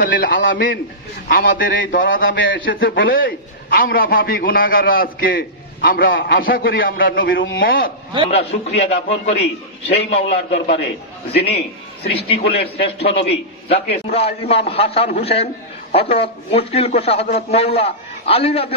রহমাতাল্লিল আলামিন আমাদের এই দরাদামে এসেছে বলেই আমরা ভাবি গুনাগাররা আজকে আমরা আশা করি আমরা নবীর উম্মত। আমরা শুক্রিয়া জ্ঞাপন করি সেই মাওলার দরবারে যিনি সৃষ্টিকুলের শ্রেষ্ঠ নবী যাকে আমরা ইমাম হাসান হুসেন হজরত মুশকিল কোষা হজরত মৌলা আলী রাজি